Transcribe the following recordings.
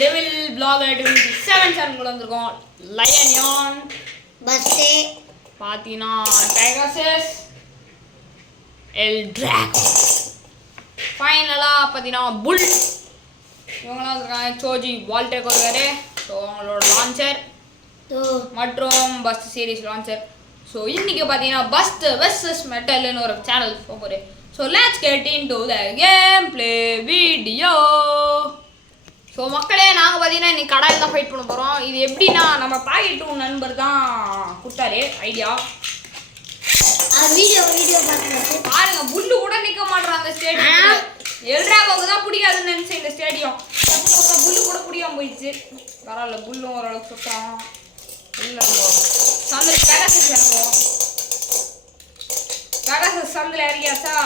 Devil vlogger 27 சேனலுக்குள்ள வந்திருக்கோம். Line bus பாத்தீங்கன்னா tigers L Drago ஃபைனலா பாத்தீங்கன்னா புல் இவங்களாம் வந்திருக்காங்க. சோஜி வால்டேக் வருவாரு. ஸோ அவங்களோட லான்ச்சர் மற்றும் பஸ்ட் சீரீஸ் லான்ச்சர். ஸோ இன்னைக்கு பார்த்தீங்கன்னா பஸ்ட் வெர்சஸ் மெட்டல்னு ஒரு சேனல் போகுது. So let's get into the game play video. So மக்களே நாங்கள் பார்த்தீங்கன்னா இன்னைக்கு கடையில் தான் ஃபைட் பண்ண போகிறோம். இது எப்படின்னா நம்ம பாக்கெட் டூ நண்பர் தான் கொடுத்தாரு ஐடியா. வீடியோ பாருங்க புல்லு கூட நிற்க மாட்டேறான் அந்த ஸ்டேடியம். எல்ராவுக்கு தான் பிடிக்காதுன்னு நினச்சேன் இந்த ஸ்டேடியம். புல்லு கூட பிடிக்காம போயிடுச்சு. பரவாயில்ல புல்லும் ஓரளவுக்கு சுற்றான். இல்லை சந்தில் பேகாசஸ் இறங்குவோம். பேகாசஸ் சந்தில் இறங்கியாச்சா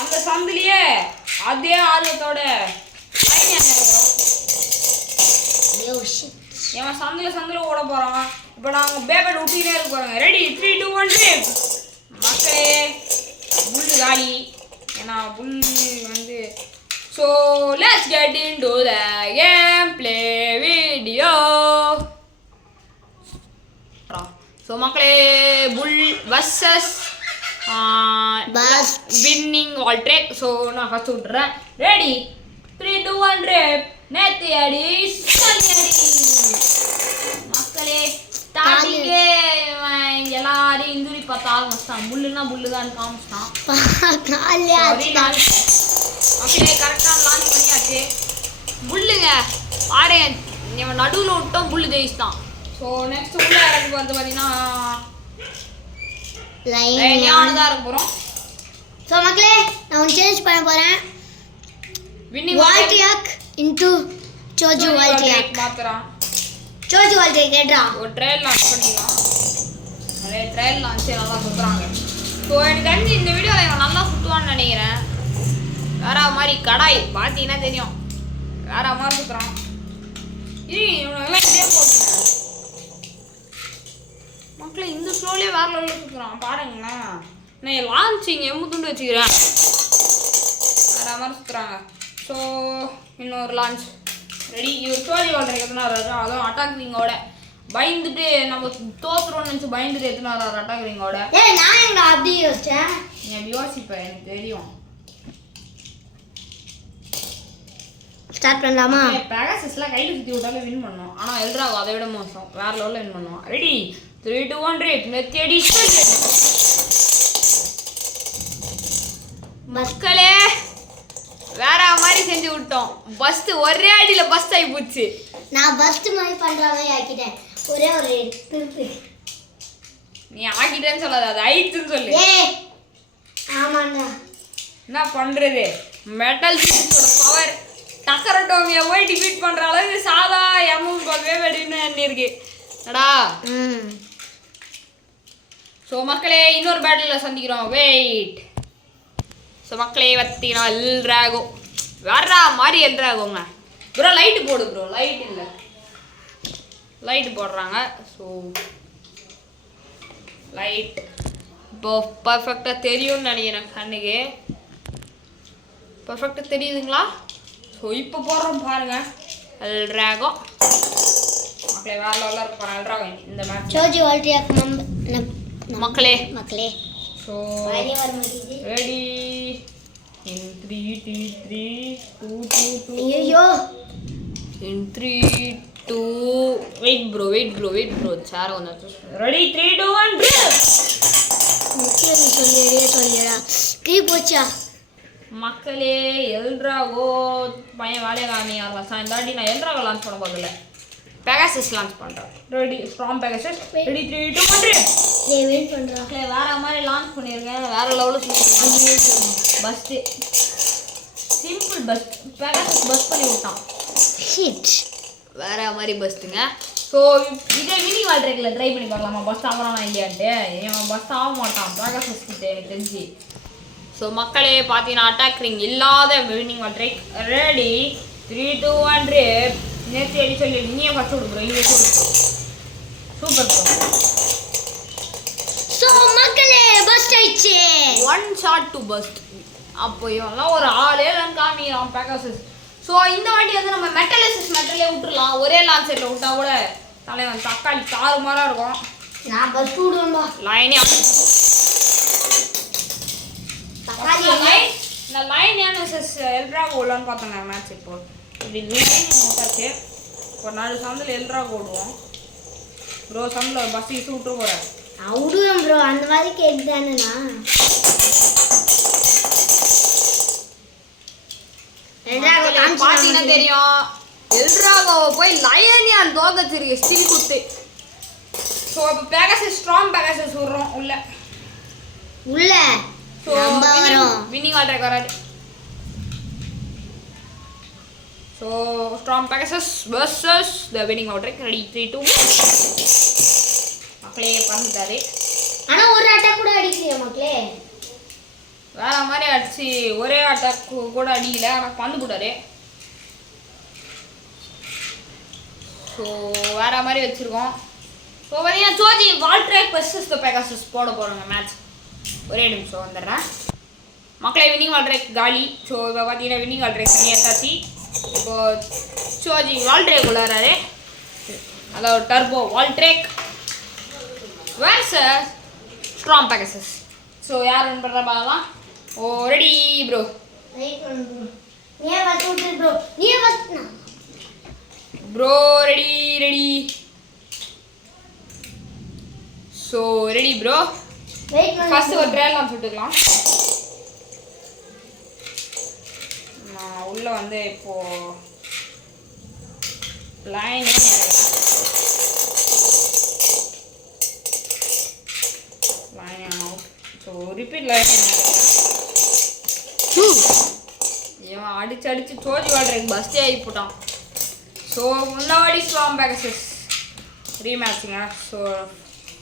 அந்த சந்திலேயே அதே ஆர்வத்தோட இவன் சந்தில் ஓட போகிறான். இப்போ நாங்கள் பேபட் விட்டினே இருக்க போகிறோங்க. Ready 3 2 1 trip. மக்களே புல்லு காலி. ஏன்னா புல்லு வந்து so let's get into the game play video. So மக்களே புல் வர்சஸ் வின்னிங் வால்ட்ரேக். ஸோ நான் ஃபஸ்ட்டு விட்டுறேன். Ready 3 2 1 rip. நேற்று அடி மக்களே ஸ்டார்டிங்கே எல்லாரையும் இன்ஜுரி பார்த்து ஆரம்பிச்சிட்டான். புல்லுன்னா புல்லு தான் காமிச்சிட்டான். மக்களே கரெக்டாக லான்ச் பண்ணியாச்சு. புல்லுங்க பாருங்க இவன் நடுவில் விட்டோம் புல்லு ஜெயிச்சிட்டான். ஸோ நெக்ஸ்ட் உள்ள இறக்கு வந்து பார்த்தீங்கன்னா லைனானதாக இருக்க போகிறோம். ஸோ மக்களே நான் ஒன்று சேஞ்ச் பண்ண போகிறேன். வால்டியாக் இன்டு சோஜி வால்டியாக் மாத்துறான். சோஜி வால்டியாக் கேட்டா ஒரு ட்ரையல் லான்ச் பண்ணிக்கலாம். நிறைய ட்ரையல் லான்ச் நல்லா சுற்றுறாங்க. ஸோ எனக்கு தெரிஞ்சு இந்த வீடியோவில் இவன் நல்லா சுற்றுவான்னு நினைக்கிறேன். வேற மாதிரி கடாய் பார்த்தீங்கன்னா தெரியும். வேற மாதிரி சுற்றுறான். இவனெல்லாம் இதே போட்டுங்க மக்களே. இந்த ஸ்லோலே வேற லெவலில் சுற்றுறான் பாருங்களேன். நான் லான்ச்சிங் எம்மு துண்டு வச்சுக்கிறேன். வேற மாதிரி சுற்றுறாங்க. ஸோ இன்னொரு லான்ச் ரெடி. இவர் சோழி வாழ்றதுக்கு எத்தனை வர்றாரு. அதுவும் அட்டாக் ரிங்கோட பயந்துட்டு நம்ம தோத்துறோம்னு நினச்சி பயந்துட்டு எத்தனை வர்றாரு அட்டாக் ரிங்கோட. நான் எங்க அப்படி யோசிச்சேன். நீ அப்படி யோசிப்பேன் எனக்கு தெரியும். ஸ்டார்ட் பண்ணலாமா? பேகாசஸ்லாம் கையில் சுற்றி விட்டாலே வின் பண்ணோம். ஆனால் எல்ராகோ அதை விட மோசம். வேற லெவலில் வின் பண்ணுவோம். Ready 3 2 1 trip. நெத்தி மக்களே வேற மாதிரி செஞ்சு விட்டோம். பஸ்ட் ஒரே அடியில் பஸ்ட் ஆகி போச்சு. நான் பஸ்ட் மாதிரி பண்ற மாதிரி ஆக்கிட்டேன். ஒரே ஒரு திருப்பு. நீ ஆக்கிட்டேன்னு சொல்லாத, அது ஆயிடுச்சுன்னு சொல்லு. ஆமாண்ணா என்ன பண்றது. மெட்டல் சீரிஸோட பவர் டக்கரட்டோமியை போய் டிஃபீட் பண்ற அளவுக்கு சாதா எம்மும் வேடின்னு எண்ணிருக்கு நடா. ஸோ மக்களே இன்னொரு பேட்டில் சந்திக்கிறோம். வெயிட். ஸோ மக்களே பார்த்தீங்கன்னா எல்ராகோ வர்றா மாதிரி எல்ராகோங்க. ப்ரோ லைட்டு போடு ப்ரோ. லைட் இல்லை லைட்டு போடுறாங்க. ஸோ லைட் இப்போ பர்ஃபெக்டாக தெரியும்னு நினைக்கிறேன். கண்ணுக்கு பர்ஃபெக்டாக தெரியுதுங்களா? ஸோ இப்போ போடுறோம் பாருங்க எல்ராகோ. மக்களே வேற லெவலில் இருக்க போகிறேன் எல்ராகோ இந்த மேட்ச். சோஜி வால்டியாக் மக்களே மக்களே ஸோ ரெடி in 3 3 2 2 2 ஐயோ in 3 2 wait bro சார் வந்து ரெடி 3 2 1 ட்ரிப். முக்கியம் சொல்லிடா கீ போச்சா மக்களே எல்ராகோ பையன் வேலையை காமி ஆரம்பிச்சான். இந்த வாட்டி நான் எல்ராகோ லான்ச் பண்ண போதில்லை, பெகாசஸ் லான்ச் பண்ணுறேன். Ready strong Pegasus. Ready 3 2 1 trip. Wait பண்ணுறேன். மக்களே வேற மாதிரி லான்ச் பண்ணியிருக்கேன். வேற லெவலில் சொல்லியிருக்கேன். Burst simple burst. Pegasus burst பண்ணி விட்டான். ஹிட் வேற மாதிரி பஸ்ட்டுங்க. ஸோ இதே மினி வால்ட்ரேக்கில் ட்ரை பண்ணி பார்க்கலாமா பஸ் ஆகிறானா இல்லையான்ட்டு. இவன் பஸ் ஆக மாட்டான் பெகாசஸ் கிட்ட எனக்கு தெரிஞ்சு. ஸோ மக்களே பார்த்தீங்கன்னா அட்டாக் ரிங் இல்லாத வின்னிங் வால்ட்ரேக். Ready 3 2 1 rip. நேற்று அடி சொல்லி நீயே ஃபஸ்ட்டு கொடுக்குறோம். இங்கே சூப்பர் ப்ரோ. ஸோ மக்களே பஸ்ட் ஆயிடுச்சு. 1 ஷாட் டு பஸ்ட். அப்போ இவன்லாம் ஒரு ஆளே தான் காமிக்கிறான் பெகாசஸ். ஸோ இந்த வாட்டி வந்து நம்ம மெட்டலே விட்டுறலாம். ஒரே லான்ச் செட்டில் விட்டா கூட தலைவன் தக்காளி தாறுமாறாக இருக்கும். நான் பஸ் விடுவேன்பா. லைனே தக்காளி இந்த லைன் ஏன் எல்ட்ராகோ விடலான்னு பார்த்தோங்க மேட்ச். இப்போ இப்படி லைன் விட்டாச்சு. ஒரு 4 சந்தில் எல்ட்ராகோ விடுவோம். ப்ரோ சந்தில் பஸ் யூஸ் விட்டு போகிறேன். நான் விடுவேன் ப்ரோ. அந்த மாதிரி கேட்டுதானேண்ணா. பார்த்தீங்கன்னா தெரியும் எல்ட்ராகோவை போய் லயனியான் தோக்கச்சிருக்கு ஸ்டில் குத்து. ஸோ இப்போ பேகசஸ் ஸ்ட்ராங் பேகசஸ் விடுறோம் உள்ள. ஸோ வின்னிங் ஆல் ட்ராக் வராது. So strong Pegasus versus the winning all track. Ready 3 2 மக்களே பறந்துட்டாரு. ஆனால் ஒரு அட்டாக் கூட அடிக்கலையா மக்களே? வேற மாதிரி அடிச்சு ஒரே அட்டாக் கூட அடிக்கல. ஆனால் பந்து போட்டாரு. ஸோ வேற மாதிரி வச்சுருக்கோம். ஸோ பார்த்தீங்கன்னா சோஜி வால்ட்ரேக் வர்சஸ் த பெகாசஸ் போட போகிறோங்க மேட்ச். ஒரே நிமிஷம் வந்துடுறேன் மக்களே. வின்னிங் வால்ட்ரேக் காலி. ஸோ இப்போ பார்த்தீங்கன்னா வின்னிங் வால்ட்ரேக் தனியாக தாச்சி. இப்போ சோஜி வால்ட்ரேக் உள்ளாராரு. அதாவது turbo Valtryek versus strong Pegasus. So யார் வின் பண்ணுறா பார்க்கலாம். ஓ ready bro. Bro ready. So ready bro. First ஒரு ட்ரையல் நான் சுட்டுக்கலாம். நான் உள்ள வந்து இப்போ line out. So repeat line இவன் அடிச்சு சோஜி வால்ட்ரேக் பஸ்டே ஆகி போட்டான். ஸோ முன்னாடி ஸ்ட்ராங் பேகசஸ் ரீமேட்சிங்க. ஸோ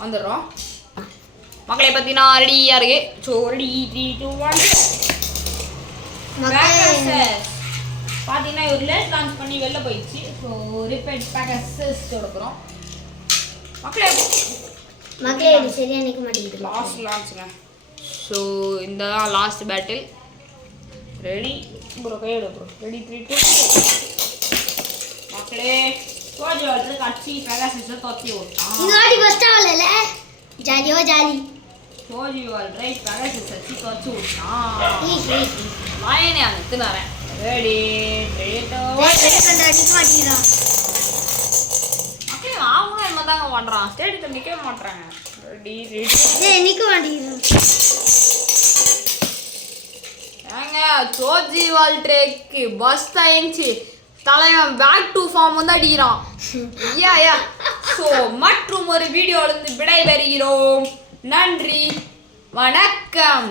வந்துடுறோம் மக்களை பார்த்தீங்கன்னா ரெடியாக இருக்கு. ஸோ ரெடி 3 2 1 பேகசஸ் பார்த்தீங்கன்னா ஒரு லேட் லான்ச் பண்ணி வெளில போயிடுச்சு. ஸோ ரிப்பீட் பேகசஸ் கொடுக்குறோம் மக்களே. இது சரியா நிற்க மாட்டேங்குது. லாஸ்ட் லான்ச்சுங்க. ஸோ இந்த தான் லாஸ்ட் பேட்டில். ரெடி ப்ரோ கையோட ப்ரோ. ரெடி 3 2 மக்களே. சோஜி வால்ட்ரேக் அடிச்சு பெகாசஸை தொத்தி விட்டான். இந்த வாட்டி ஃபர்ஸ்ட் ஆவலல ஜாலி. சோஜி வால்ட்ரேக் பெகாசஸ் அடிச்சு தொத்தி விட்டான். லைனே அனுத்துனாரேன். ரெடி 3 2 நிற்க மாட்டேங்குதா மக்களே? அவங்களும் என்ன தாங்க பண்ணுறான். ஸ்டேடியத்தில் நிற்க மாட்டாங்க. ரெடி நிற்க மாட்டேங்குது. ஏங்க சோஜி வால்ட்ரேக்கு பஸ் தயஞ்சி தலைவன் பேக் டு ஃபார்ம் வந்து அடிக்கிறான். யா ஸோ மற்றும் ஒரு வீடியோவிலிருந்து விடை பெறுகிறோம். நன்றி வணக்கம்.